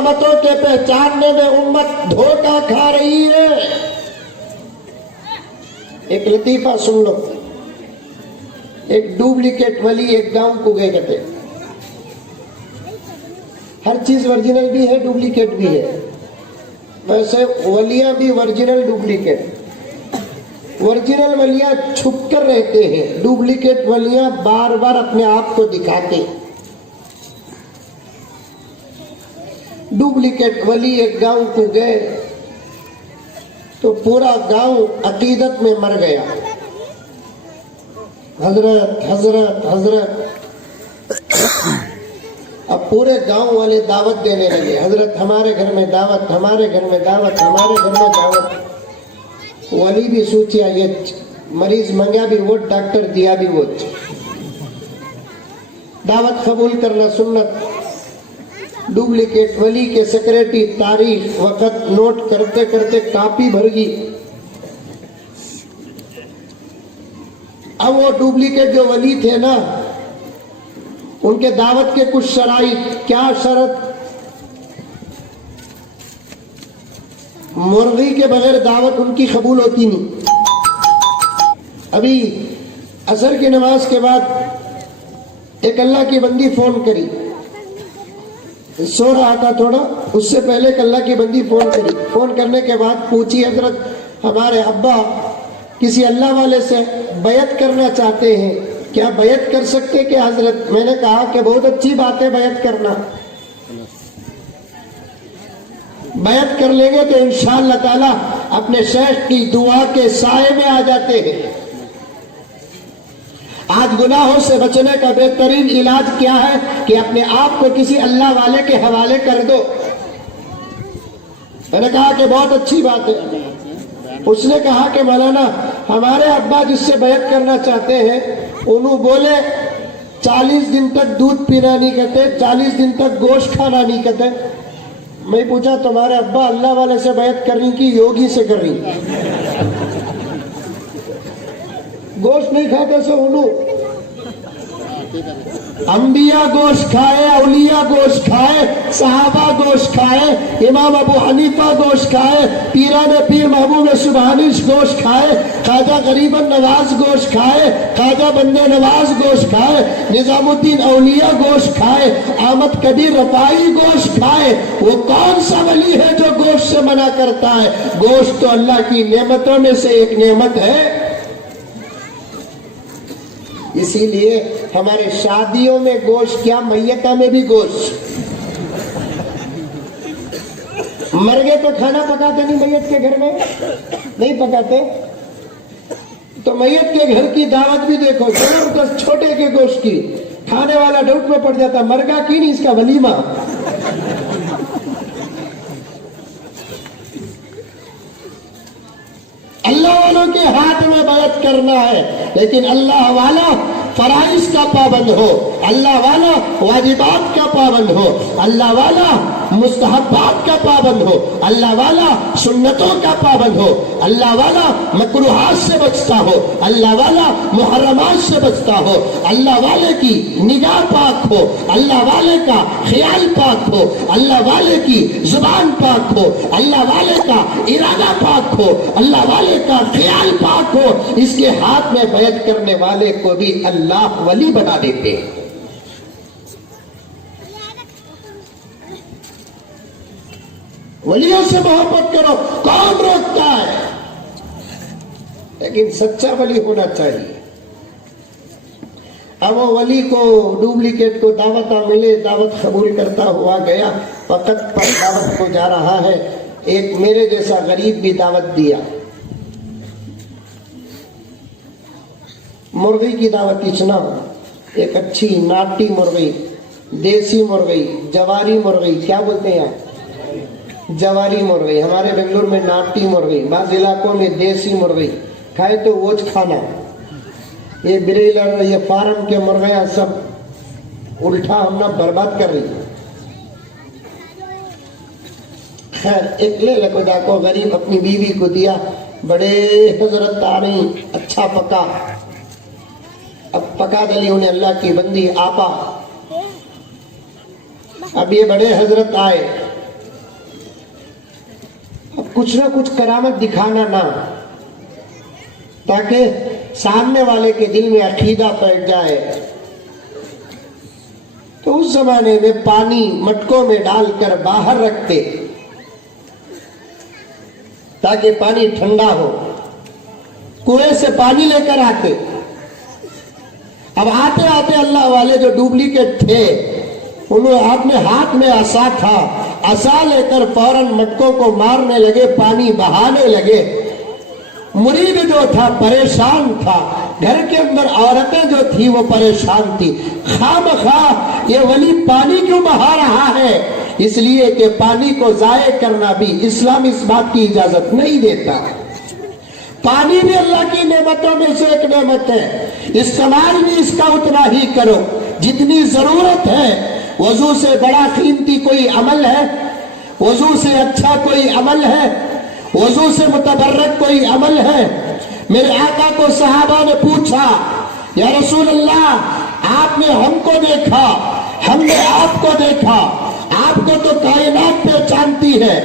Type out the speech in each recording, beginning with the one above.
علامتوں کے پہچاننے میں امت دھوکہ کھا رہی ہے۔ ایک لطیفہ سن لو۔ ایک ڈپلیکیٹ ولی ایک گاؤں کو گئے کہتے، ہر چیز ورجنل بھی ہے ڈپلیکیٹ بھی ہے، ویسے ولیاں بھی ورجنل ڈپلیکیٹ۔ ورجنل ولیاں چھپ کر رہتے ہیں، ڈپلیکیٹ ولیاں بار بار اپنے آپ کو دکھاتے۔ ڈپلیکیٹ ولی ایک گاؤں کو گئے تو پورا گاؤں عقیدت میں مر گیا۔ حضرت حضرت حضرت، اب پورے گاؤں والے دعوت دینے لگے، حضرت ہمارے گھر میں دعوت، ہمارے گھر میں دعوت، ہمارے گھر میں دعوت۔ ولی بھی سوچیا یہ مریض منگا بھی وہ، ڈاکٹر دیا بھی وہ۔ دعوت قبول کرنا سنت۔ ڈپلیکیٹ ولی کے سیکریٹری تاریخ وقت نوٹ کرتے کرتے کاپی بھر گئی۔ اب وہ ڈپلیکیٹ جو ولی تھے نا، ان کے دعوت کے کچھ شرائط۔ کیا شرط؟ مرغی کے بغیر دعوت ان کی قبول ہوتی نہیں۔ ابھی عصر کی نماز کے بعد ایک اللہ کی بندی فون کری، سو رہا تھا تھوڑا، اس سے پہلے ایک اللہ کی بندی فون کری۔ فون کرنے کے بعد پوچھی، حضرت ہمارے ابا کسی اللہ والے سے بیعت کرنا چاہتے ہیں، کیا بیعت کر سکتے کہ حضرت؟ میں نے کہا کہ بہت اچھی بات ہے بیعت کرنا، بیعت کر لیں گے تو انشاءاللہ تعالی اپنے شیخ کی دعا کے سائے میں آ جاتے ہیں۔ آج گناہوں سے بچنے کا بہترین علاج کیا ہے کہ اپنے آپ کو کسی اللہ والے کے حوالے کر دو۔ میں نے کہا کہ بہت اچھی بات ہے۔ اس نے کہا کہ مولانا ہمارے ابا جس سے بیعت کرنا چاہتے ہیں، انہوں بولے 40 دن تک دودھ پینا نہیں کہتے، 40 دن تک گوشت کھانا نہیں کہتے۔ میں پوچھا تمہارے ابا اللہ والے سے بیعت کر رہی کہ یوگی سے کر رہی؟ گوشت نہیں کھاتے سو انہوں انبیاء گوشت کھائے، اولیاء گوشت کھائے، صحابہ گوشت کھائے، امام ابو حنیفہ گوشت کھائے، پیران پیر محبوب سبحانی گوشت کھائے، خواجہ غریب نواز گوشت کھائے، خواجہ بندے نواز گوشت کھائے، نظام الدین اولیاء گوشت کھائے، احمد کبیر رفاعی گوشت کھائے۔ وہ کون سا ولی ہے جو گوشت سے منع کرتا ہے؟ گوشت تو اللہ کی نعمتوں میں سے ایک نعمت ہے۔ اسی لیے ہمارے شادیوں میں گوشت کیا، میتہ میں بھی گوشت۔ مر گئے تو کھانا پکاتے نہیں میت کے گھر میں؟ نہیں پکاتے؟ تو میت کے گھر کی دعوت بھی دیکھو، زبردست چھوٹے کے گوشت کی، کھانے والا ڈاؤٹ میں پڑ جاتا، مرگا کی نہیں اس کا ولیمہ۔ اللہ والوں کے ہاتھ میں بیعت کرنا ہے، لیکن اللہ والا فرائض کا پابند ہو، اللہ والا واجبات کا پابند ہو، اللہ والا مستحبات کا پابند ہو، اللہ والا سنتوں کا پابند ہو، اللہ والا مکروہات سے بچتا ہو، اللہ والا محرمات سے بچتا ہو، اللہ والے کی نگاہ پاک ہو، اللہ والے کا خیال پاک ہو، اللہ والے کی زبان پاک ہو، اللہ والے کا ارادہ پاک ہو، اللہ والے کا خیال پاک ہو۔ اس کے ہاتھ میں بیعت کرنے والے کو بھی اللہ ولی بنا دیتے ہیں۔ ولیوں سے محبت کرو، کون روکتا ہے؟ لیکن سچا ولی ہونا چاہیے۔ اب وہ ولی کو ڈپلیکیٹ کو دعوت ملے، دعوت قبول کرتا ہوا گیا، وقت پر دعوت کو جا رہا ہے۔ ایک میرے جیسا غریب بھی دعوت دیا، مرغی کی دعوت اچنا، ایک اچھی ناٹی مرغی، دیسی مرغی، جواری مرغی، کیا بولتے ہیں آپ؟ جواری مرغی، ہمارے بنگلور میں ناٹی مرغی، بعض علاقوں میں دیسی مرغی، کھائے تو ووچ کھانا۔ یہ بریلر، یہ فارم کے مرغیاں سب الٹا ہم نہ برباد کر رہی۔ خیر ایک لے خدا کو غریب اپنی بیوی کو دیا، بڑے حضرت آ رہی، اچھا پکا، اب پکا دلی انہیں اللہ کی بندی آپا۔ اب یہ بڑے حضرت آئے، کچھ نہ کچھ کرامت دکھانا نہ، تاکہ سامنے والے کے دل میں عقیدہ بیٹھ جائے۔ تو اس زمانے میں پانی مٹکوں میں ڈال کر باہر رکھتے تاکہ پانی ٹھنڈا ہو، کنویں سے پانی لے کر آتے۔ اب آتے آتے اللہ والے جو ڈپلیکیٹ تھے انہوں اپنے ہاتھ میں عصا تھا، عصا لے کر فوراً مٹکوں کو مارنے لگے، پانی بہانے لگے۔ مرید جو تھا پریشان تھا، گھر کے اندر عورتیں جو تھی وہ پریشان تھی، خواہ یہ ولی پانی کیوں بہا رہا ہے؟ اس لیے کہ پانی کو ضائع کرنا بھی اسلام اس بات کی اجازت نہیں دیتا۔ پانی بھی اللہ کی نعمتوں میں سے ایک نعمت ہے، استعمال بھی اس کا اتنا ہی کرو جتنی ضرورت ہے۔ وضو سے بڑا قیمتی کوئی عمل ہے؟ وضو سے اچھا کوئی عمل ہے؟ وضو سے متبرک کوئی عمل ہے؟ میرے آقا کو صحابہ نے پوچھا، یا رسول اللہ آپ نے ہم کو دیکھا، ہم نے آپ کو دیکھا، آپ کو تو کائنات پہچانتی ہے،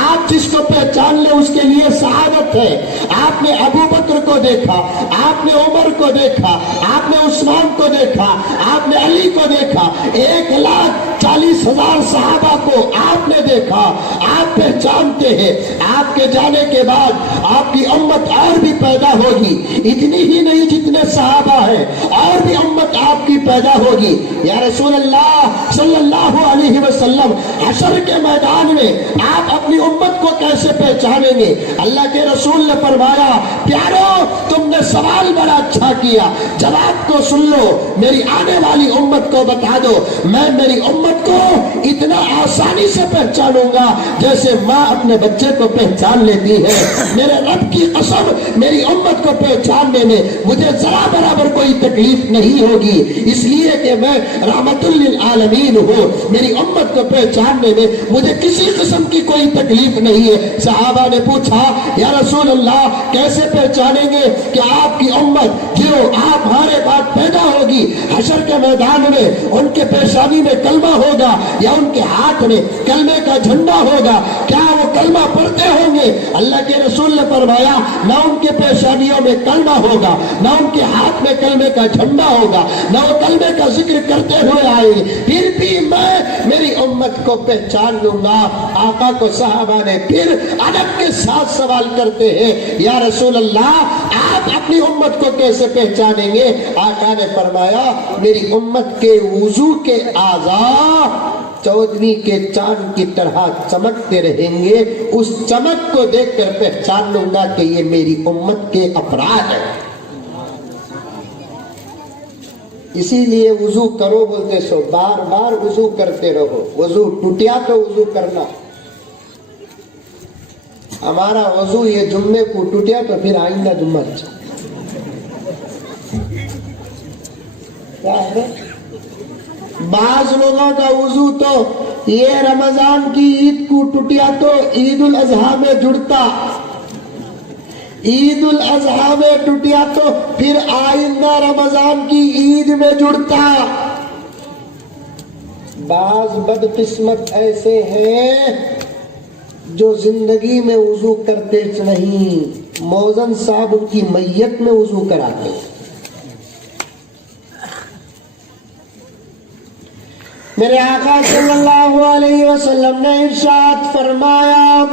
آپ جس کو پہچان لے اس کے لیے سعادت ہے۔ آپ نے ابو بکر کو دیکھا، آپ نے عمر کو دیکھا، آپ نے عثمان کو دیکھا، آپ نے علی کو دیکھا، 1,40,000 صحابہ کو آپ نے دیکھا، آپ پہچانتے ہیں۔ آپ کے جانے کے بعد آپ کی امت اور بھی پیدا ہوگی، اتنی ہی نہیں جتنے صحابہ ہیں، اور بھی امت آپ کی پیدا ہوگی۔ یا رسول اللہ صلی اللہ علیہ وسلم، حشر کے میدان میں آپ اپنی امت کو کیسے پہچانیں گے؟ اللہ کے رسول نے فرمایا، پیارو تم نے سوال بڑا اچھا کیا، جواب کو سن لو، میری آنے والی امت کو بتا دو، میں میری امت کو اتنا آسانی سے پہچانوں گا جیسے ماں اپنے بچے کو پہچان لیتی ہے۔ میرے رب کی قسم، میری امت کو پہچاننے میں مجھے ذرا برابر کوئی تکلیف نہیں ہوگی، اس لیے کہ میں رحمت للعالمین ہوں۔ میری امت کو پہچاننے میں مجھے کسی قسم کی کوئی تکلیف نہیں ہے۔ صحابہ نے پوچھا، یا رسول اللہ کیسے پہچانیں گے کہ آپ کی امت جو آپ ہمارے بعد پیدا ہوگی، حشر کے میدان میں ان کے پیشانی میں کلمہ ہوگا یا ان کے ہاتھ میں کلمے کا جھنڈا ہوگا؟ کیا وہ کلمہ پڑھتے ہوں گے؟ اللہ کے رسول نے فرمایا، نہ ان کے پیشانیوں میں کلمہ ہوگا، نہ ان کے ہاتھ میں کلمے کا جھنڈا ہوگا، نہ وہ کلمے کا ذکر کرتے ہوئے آئیں گے، پھر بھی میں میری امت کو پہچان لوں گا۔ آقا کو صحابہ نے پھر ادب کے ساتھ سوال کرتے ہیں، یا رسول اللہ آپ اپنی امت کو کیسے پہچانیں گے؟ آقا نے فرمایا، میری امت کے وضو کے اعضاء 14ویں کے چاند کی طرح چمکتے رہیں گے، اس چمک کو دیکھ کر پہچان لوں گا کہ یہ میری امت کے افراد ہیں۔ اسی لیے وضو کرو بولتے سو، بار بار وضو کرتے رہو۔ وضو ٹوٹیا تو وضو کرنا۔ ہمارا وضو یہ جمعے کو ٹوٹیا تو پھر آئندہ جمعہ بعض لوگوں کا وضو تو یہ رمضان کی عید کو ٹوٹیا تو عید الاضحیٰ میں جڑتا، عید الاضحیٰ میں ٹوٹیا تو پھر آئندہ رمضان کی عید میں جڑتا۔ بعض بدقسمت ایسے ہیں جو زندگی میں وضو کرتے نہیں، موزن صاحب کی میت میں وضو کراتے۔ میرے آقا صلی اللہ علیہ وسلم نے ارشاد فرمایا،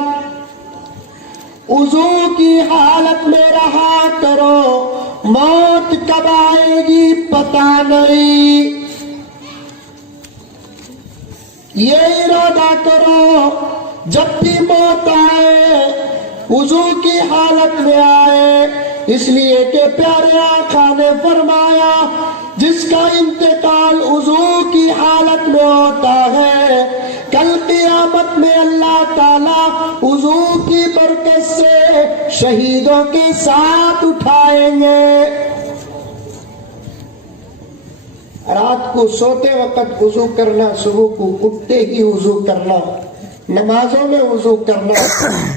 وضو کی حالت میں رہا کرو، موت کب آئے گی پتہ نہیں، یہ ارادہ کرو جب بھی موت آئے وضو کی حالت میں آئے، اس لیے کہ پیارے آقا نے فرمایا، جس کا انتقال وضو کی حالت میں ہوتا ہے، کل قیامت میں اللہ تعالیٰ وضو کی برکت سے شہیدوں کے ساتھ اٹھائیں گے۔ رات کو سوتے وقت وضو کرنا، صبح کو اٹھتے ہی وضو کرنا، نمازوں میں وضو کرنا،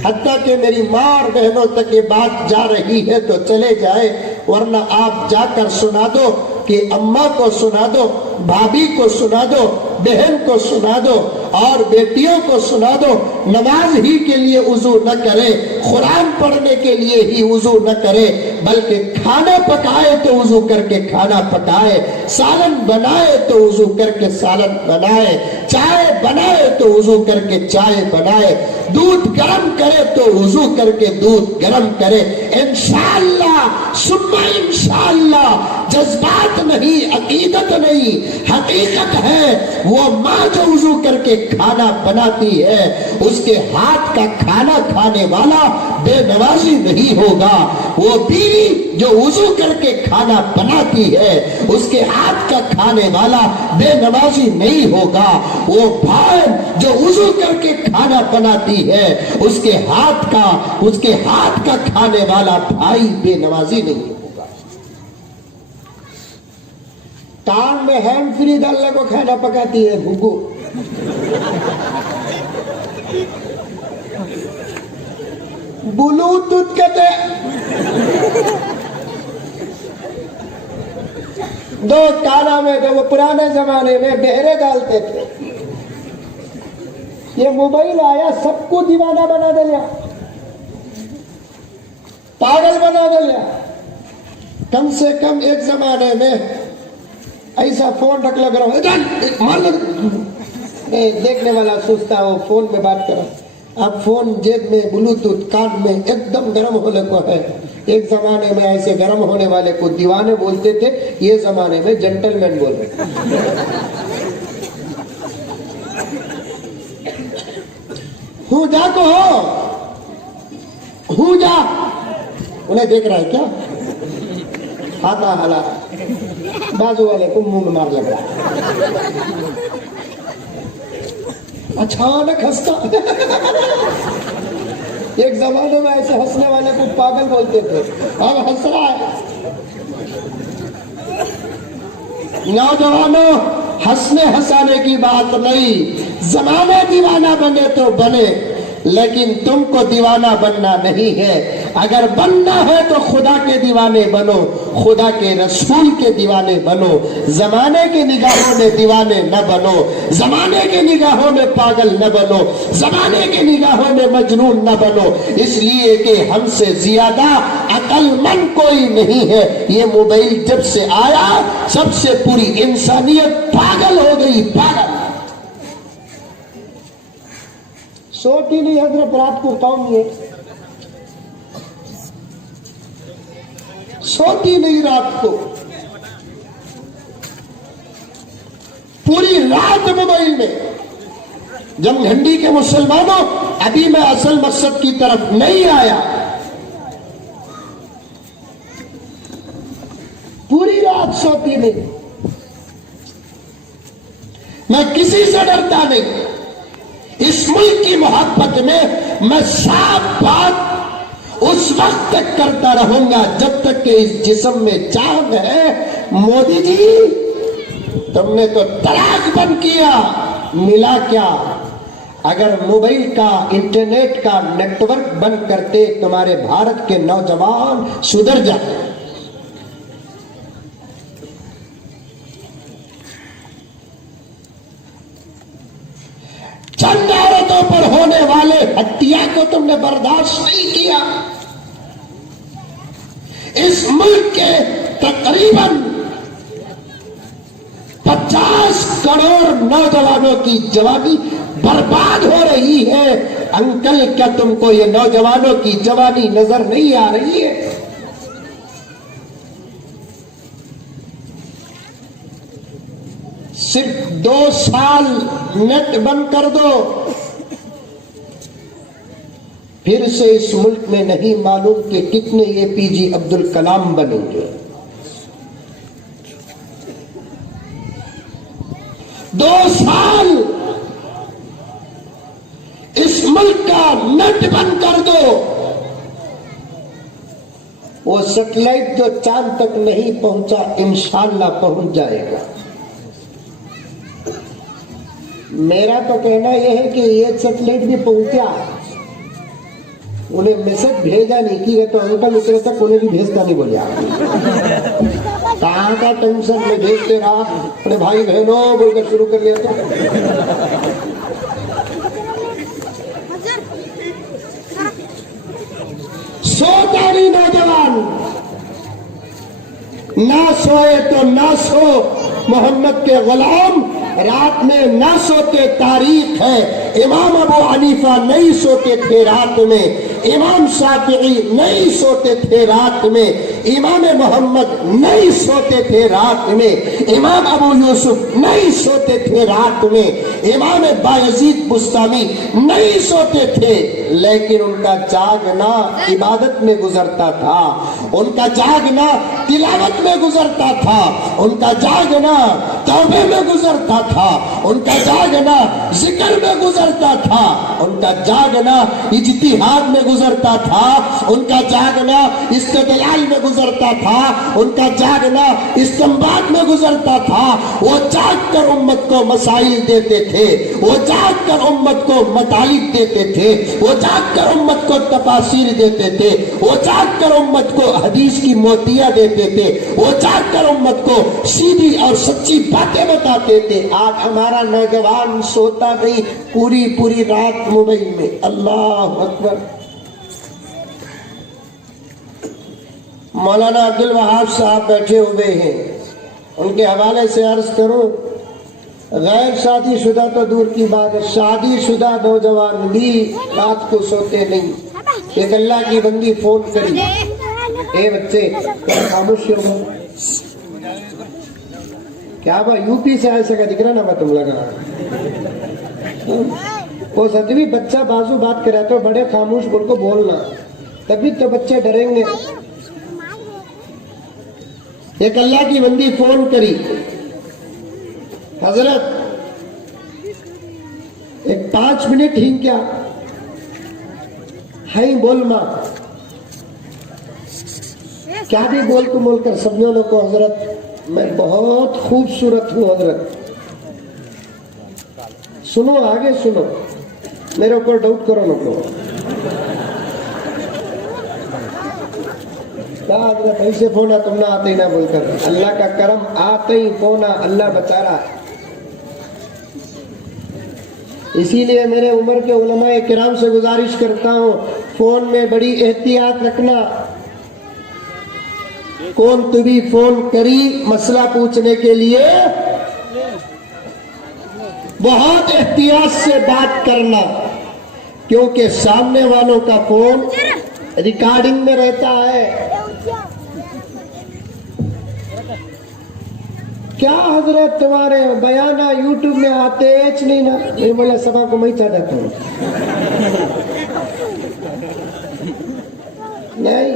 حتیٰ کہ میری ماں اور بہنوں تک یہ بات جا رہی ہے تو چلے جائے، ورنہ آپ جا کر سنا دو کہ اماں کو سنا دو، بھابھی کو سنا دو، بہن کو سنا دو، اور بیٹیوں کو سنا دو نماز ہی کے لیے وضو نہ کرے، قرآن پڑھنے کے لیے ہی وضو نہ کرے، بلکہ کھانا پکائے تو وضو کر کے کھانا پکائے، سالن بنائے تو وضو کر کے سالن بنائے، چائے بنائے تو وضو کر کے چائے بنائے، دودھ گرم کرے تو وضو کر کے دودھ گرم کرے۔ انشاءاللہ ثم انشاءاللہ جذبات نہیں، عقیدت نہیں، حقیقت ہے۔ وہ ماں جو وضو کر کے کھانا بناتی ہے اس کے ہاتھ کا کھانا کھانے والا بے نمازی نہیں ہوگا۔ وہ بیوی جو وضو کر کے کھانا بناتی ہے اس کے ہاتھ کا کھانے والا بے نمازی نہیں ہوگا۔ وہ بھائی جو وضو کر کے کھانا بناتی ہے اس کے ہاتھ کا کھانے والا بھائی بے نمازی نہیں ہوگا۔ کان میں ہینڈ فری ڈالنے کو کھانا پکاتی ہے بھگو، بلوٹوتھ کہتے دو کانا میں تو وہ پرانے زمانے میں بہرے ڈالتے تھے، یہ موبائل آیا سب کو دیوانہ بنا دیا، پاگل بنا دیا۔ کم سے کم ایک زمانے میں ایسا فون رکھ لگ رہا دیکھنے والا سوچتا وہ فون میں بات کر رہا، اب فون جیب میں، بلوٹوتھ کان میں، ایک دم گرم ہونے کو ہے۔ ایک زمانے میں ایسے گرم ہونے والے کو دیوانے بولتے تھے، یہ زمانے میں جنٹل مین بول رہے۔ ہوں جا کو ہوں جا، انہیں دیکھ رہا ہے کیا؟ ہاتھا ہلا بازو والے کو منہ میں مار لگ رہا، اچانک ہنستا۔ ایک زمانے میں ایسے ہنسنے والے کو پاگل بولتے تھے، اب ہنس رہا ہے۔ نوجوانوں، ہنسنے ہنسانے کی بات نہیں، زمانے دیوانہ بنے تو بنے، لیکن تم کو دیوانہ بننا نہیں ہے۔ اگر بننا ہے تو خدا کے دیوانے بنو، خدا کے رسول کے دیوانے بنو، زمانے کے نگاہوں میں دیوانے نہ بنو، زمانے کے نگاہوں میں پاگل نہ بنو، زمانے کے نگاہوں میں مجنون نہ بنو، اس لیے کہ ہم سے زیادہ عقل مند کوئی نہیں ہے۔ یہ موبائل جب سے آیا سب سے پوری انسانیت پاگل ہو گئی، پاگل۔ سوتی نہیں حضرت رات کو قوم، یہ سوتی نہیں رات کو، پوری رات موبائل میں۔ جم گھنٹی کے مسلمانوں، ابھی میں اصل مقصد کی طرف نہیں آیا، پوری رات سوتی نہیں۔ میں کسی سے ڈرتا نہیں، اس ملک کی محبت میں میں صاف بات اس وقت تک کرتا رہوں گا جب تک کہ اس جسم میں جان ہے۔ مودی جی تم نے تو طلاق بند کیا، ملا کیا؟ اگر موبائل کا، انٹرنیٹ کا نیٹ ورک بند کرتے تمہارے بھارت کے نوجوان سدھر جاتے۔ چند عورتوں پر ہونے والے ہتیا کو تم نے برداشت نہیں کیا۔ اس ملک کے تقریباً 50 کروڑ نوجوانوں کی جوانی برباد ہو رہی ہے۔ انکل کیا تم کو یہ نوجوانوں کی جوانی نظر نہیں آ رہی ہے؟ صرف 2 سال نیٹ بند کر دو، پھر سے اس ملک میں نہیں معلوم کہ کتنے APJ عبد الکلام بنیں گے۔ 2 سال اس ملک کا نیٹ بند کر دو، وہ سیٹلائٹ جو چاند تک نہیں پہنچا انشاءاللہ پہنچ جائے گا۔ میرا تو کہنا یہ ہے کہ یہ سیٹلائٹ بھی پہنچا، انہیں میسج بھیجا نہیں کہ تو انکل اترے تک انہیں بھی بھیجتا نہیں بولیا۔ کہاں کا ٹینشن میں بھیجتے رہا، اپنے بھائی بہنوں بول کر شروع کر لیا تو نہ سوئے تو نہ سو، محمد کے غلام رات میں نہ سوتے تاریخ ہے۔ امام ابو حنیفہ نہیں سوتے تھے رات میں، امام شافعی نہیں سوتے تھے رات میں، امام محمد نہیں سوتے تھے رات میں، امام ابو یوسف نہیں سوتے تھے رات میں، امام بایزید بستامی نہیں سوتے تھے، لیکن ان کا جاگنا عبادت میں گزرتا تھا، ان کا جاگنا تلاوت میں گزرتا تھا، ان کا جاگنا توبے میں گزرتا تھا، ان کا جاگنا ذکر میں گزرتا تھا، ان کا جاگنا اجتہاد میں گزرتا تھا، ان کا جاگنا استدلال میں گزرتا تھا، ان کا جاگنا استنباط میں گزرتا تھا۔ وہ جاگ کر امت کو مسائل دیتے تھے، وہ جاگ کر امت کو مطالب دیتے تھے، وہ جاگ کر امت کو تفاسیر دیتے تھے، وہ جاگ کر امت کو حدیث کی موتیاں دیتے تھے، وہ جاگ کر امت کو سیدھی اور سچی باتیں بتاتے تھے۔ آج ہمارا نوجوان سوتا نہیں، پوری رات موبائل میں۔ اللہ اکبر۔ مولانا عبد الوہاب صاحب بیٹھے ہوئے ہیں، ان کے حوالے سے عرض کروں، غیر شادی شدہ تو دور کی بات ہے، شادی شدہ نوجوان بھی رات کو سوتے نہیں۔ ایک اللہ کی بندی فون کری، اے بچے خاموش کیوں ہو؟ کیا با یو پی سے آئے سکا دکھ رہا نا، میں تم لگا وہ سدوی بچہ بازو بات کر رہا تو بڑے خاموش بول کو بولنا، تبھی تو بچے ڈریں گے۔ ایک اللہ کی بندی فون کری، حضرت ایک 5 منٹ ہی کیا ہے، بول ماں کیا بھی بول کو بول کر سمجھو لوگ کو، حضرت میں بہت خوبصورت ہوں، حضرت سنو آگے سنو، میرے اوپر ڈاؤٹ کرو لوگوں۔ کیا حضرت ایسے فون تم نہ آتے ہی نہ بول کر، اللہ کا کرم آتے ہی فون اللہ بچا رہا ہے۔ اسی لیے میرے عمر کے علماء کرام سے گزارش کرتا ہوں، فون میں بڑی احتیاط رکھنا۔ کون تمہیں فون کری مسئلہ پوچھنے کے لیے، بہت احتیاط سے بات کرنا، کیونکہ سامنے والوں کا فون ریکارڈنگ میں رہتا ہے۔ کیا حضرت تمہارے بیانہ یوٹیوب میں آتے نہیں نا؟ میں بولا سبا کو میں چاہ جاتا ہوں، نہیں۔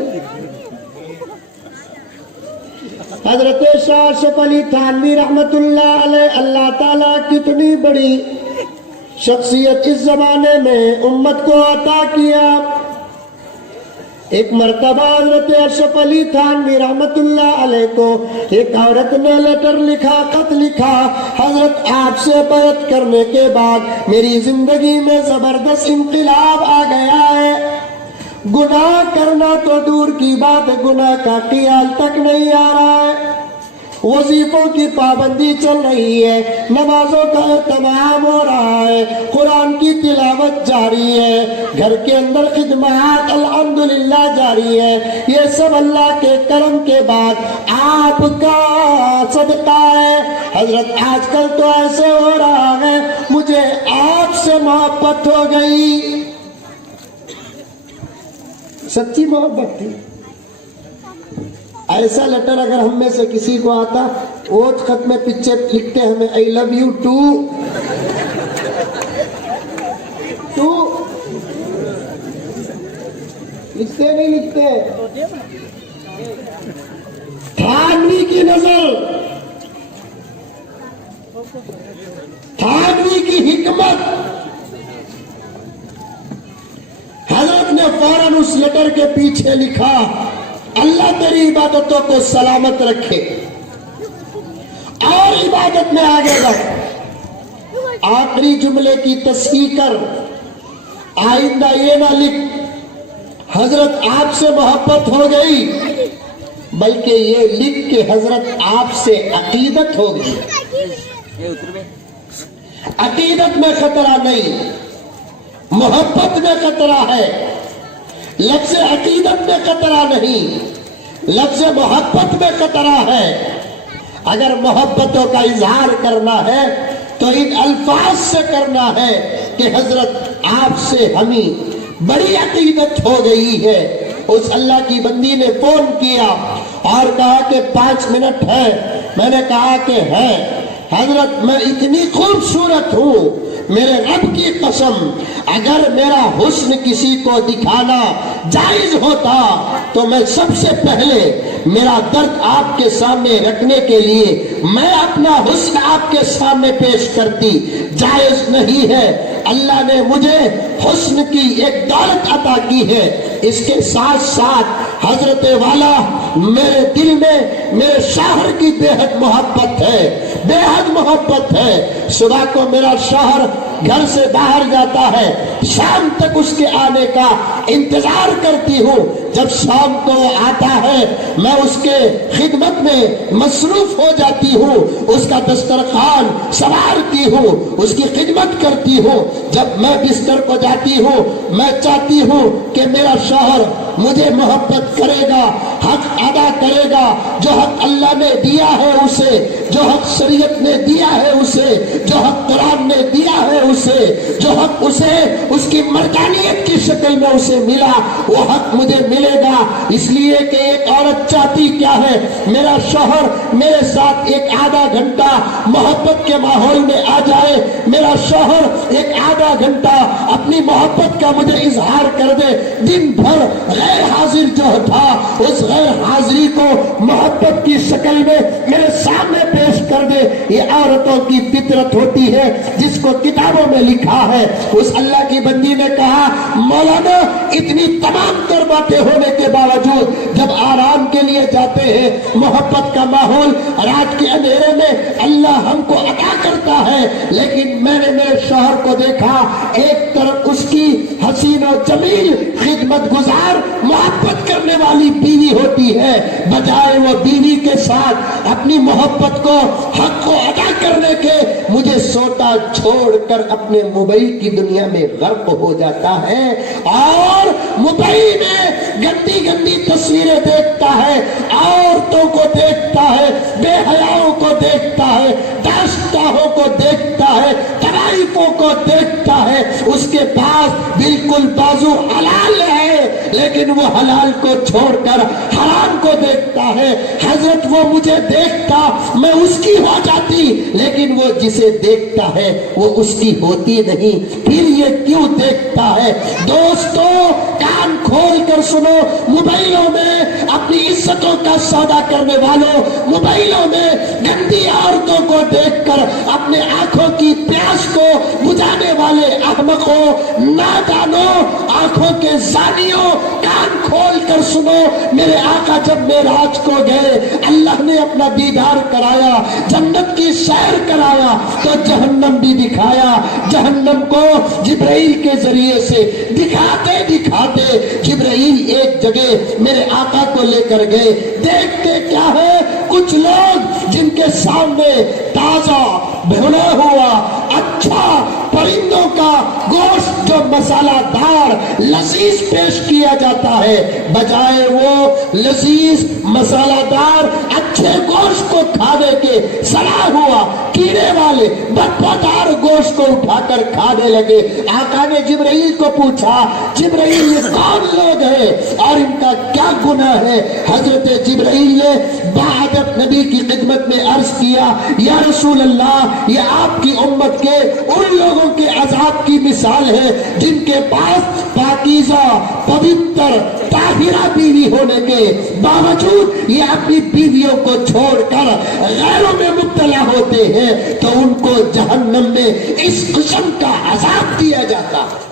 حضرت شاہ اشرف علی تھانوی رحمت اللہ علیہ، اللہ تعالیٰ کتنی بڑی شخصیت اس زمانے میں امت کو عطا کیا۔ ایک مرتبہ حضرت اشرف علی تھانوی رحمت اللہ علیہ کو ایک عورت نے لیٹر لکھا، خط لکھا، حضرت آپ سے بیعت کرنے کے بعد میری زندگی میں زبردست انقلاب آ گیا ہے، گناہ کرنا تو دور کی بات، گناہ کا خیال تک نہیں آ رہا ہے، وظیفوں کی پابندی چل رہی ہے، نمازوں کا اہتمام ہو رہا ہے، قرآن کی تلاوت جاری ہے، گھر کے اندر خدمات الحمدللہ جاری ہے، یہ سب اللہ کے کرم کے بعد آپ کا صدقہ ہے۔ حضرت آج کل تو ایسے ہو رہا ہے مجھے آپ سے محبت ہو گئی، سچی محبت تھی۔ ایسا لیٹر اگر ہم میں سے کسی کو آتا، وہ خط میں پیچھے لکھتے ہمیں I love you too، لکھتے نہیں لکھتے۔ تھانوی کی نظر، تھانوی کی حکمت، حضرت نے فوراً اس لیٹر کے پیچھے لکھا، اللہ تیری عبادتوں کو سلامت رکھے اور عبادت میں آگے بڑھ۔ آخری جملے کی تصحیح کر، آئندہ یہ نہ لکھ حضرت آپ سے محبت ہو گئی، بلکہ یہ لکھ کے حضرت آپ سے عقیدت ہو گئی۔ عقیدت میں خطرہ نہیں، محبت میں خطرہ ہے، لفظ عقیدت میں خطرہ نہیں، لفظ محبت میں خطرہ ہے. اگر محبتوں کا اظہار کرنا ہے تو ان الفاظ سے کرنا ہے کہ حضرت آپ سے ہمیں بڑی عقیدت ہو گئی ہے. اس اللہ کی بندی نے فون کیا اور کہا کہ 5 منٹ ہے. میں نے کہا کہ ہے. حضرت میں اتنی خوبصورت ہوں، میرے رب کی قسم اگر میرا حسن کسی کو دکھانا جائز ہوتا تو میں سب سے پہلے میرا درد آپ کے سامنے رکھنے کے لیے میں اپنا حسن آپ کے سامنے پیش کرتی. جائز نہیں ہے. اللہ نے مجھے حسن کی ایک دولت عطا کی ہے. اس کے ساتھ ساتھ حضرت والا میرے دل میں میرے شوہر کی بے حد محبت ہے، بے حد محبت ہے. صبح کو میرا شوہر گھر سے باہر جاتا ہے، شام تک اس کے آنے کا انتظار کرتی ہوں. جب شام کو وہ آتا ہے میں اس کے خدمت میں مصروف ہو جاتی ہوں، اس کا دسترخوان سنوارتی ہوں، اس کی خدمت کرتی ہوں. جب میں بستر کو جاتی ہوں میں چاہتی ہوں کہ میرا شوہر مجھے محبت کرے گا، حق ادا کرے گا. جو حق اللہ نے دیا ہے اسے، جو حق شریعت نے دیا ہے اسے، جو حق قرآن نے دیا ہے اسے، جو حق اسے اس کی مردانیت کی شکل میں اسے ملا، وہ حق مجھے ملے گا. اس لیے کہ ایک عورت چاہتی کیا ہے؟ میرا شوہر میرے ساتھ ایک آدھا گھنٹہ محبت کے ماحول میں آ جائے، میرا شوہر ایک آدھا گھنٹہ اپنی محبت کا مجھے اظہار کر دے. دن بھر غیر حاضر جو تھا اس غیر حاضری کو محبت کی شکل میں میرے سامنے پیش کر دے. یہ عورتوں کی فطرت ہوتی ہے جس کو کتابوں میں لکھا ہے. اس اللہ کی بندی نے کہا مولانا اتنی تمام تر باتیں ہونے کے باوجود جب آرام کے لیے جاتے ہیں محبت کا ماحول رات کے اندھیرے میں اللہ ہم کو عطا کرتا ہے، لیکن میں نے میرے شوہر کو دیکھا ایک طرف اس کی حسین و جمیل خدمت گزار محبت کرنے والی بیوی ہوتی ہے، بجائے وہ بیوی کے ساتھ اپنی محبت کو حق کو ادا کرنے کے مجھے سوتا چھوڑ کر اپنے موبائل کی دنیا میں غرق ہو جاتا ہے اور موبائل میں گندی گندی تصویریں دیکھتا ہے، عورتوں کو دیکھتا ہے، بے حیاؤں کو دیکھتا ہے، داستاہوں کو دیکھتا ہے، طرائفوں کو دیکھتا ہے. اس کے پاس بالکل بازو حلال ہے لیکن وہ حلال کو چھوڑ کر حرام کو دیکھتا ہے. حضرت وہ مجھے دیکھتا میں اس کی ہو جاتی، لیکن وہ جسے دیکھتا ہے وہ اس کی ہوتی نہیں. پھر یہ کیوں دیکھتا ہے؟ دوستو کان کھول کر سنو، موبائلوں میں اپنی عزتوں کا سودا کرنے والوں، موبائلوں میں گندی عورتوں کو دیکھ کر اپنے آنکھوں کی پیاس کو بجھانے والے احمقوں، نادانوں، آنکھوں کے زانیوں، کان کھول کر سنو. میرے آقا جب معراج کو گئے اللہ نے اپنا دیدار کرایا، جنت کی سیر کرایا تو جہنم بھی دکھایا. جہنم کو جبرائیل کے ذریعے سے دکھاتے دکھاتے جبرائیل ایک جگہ میرے آقا کو لے کر گئے. دیکھتے کیا ہے؟ کچھ لوگ جن کے سامنے تازہ بھنا ہوا اچھا پرندوں کا گوشت جو مسالہ دار لذیذ پیش کیا جاتا ہے، بجائے وہ لذیذ مسالہ دار اچھے گوشت کو کھانے کے سڑا ہوا کیڑے والے بدبودار گوشت کو اٹھا کر کھانے لگے. آقا نے جبرائیل کو پوچھا جبرائیل یہ کون لوگ ہیں اور ان کا کیا گناہ ہے؟ حضرت جبرائیل نے بعد نبی کی خدمت میں عرض کیا یا رسول اللہ یہ آپ کی امت کے ان لوگوں کے عذاب کی مثال ہے جن کے پاس پاکیزہ پوتر طاہرہ بیوی ہونے کے باوجود یہ اپنی بیویوں کو چھوڑ کر غیروں میں مبتلا ہوتے ہیں تو ان کو جہنم میں اس قسم کا عذاب دیا جاتا ہے.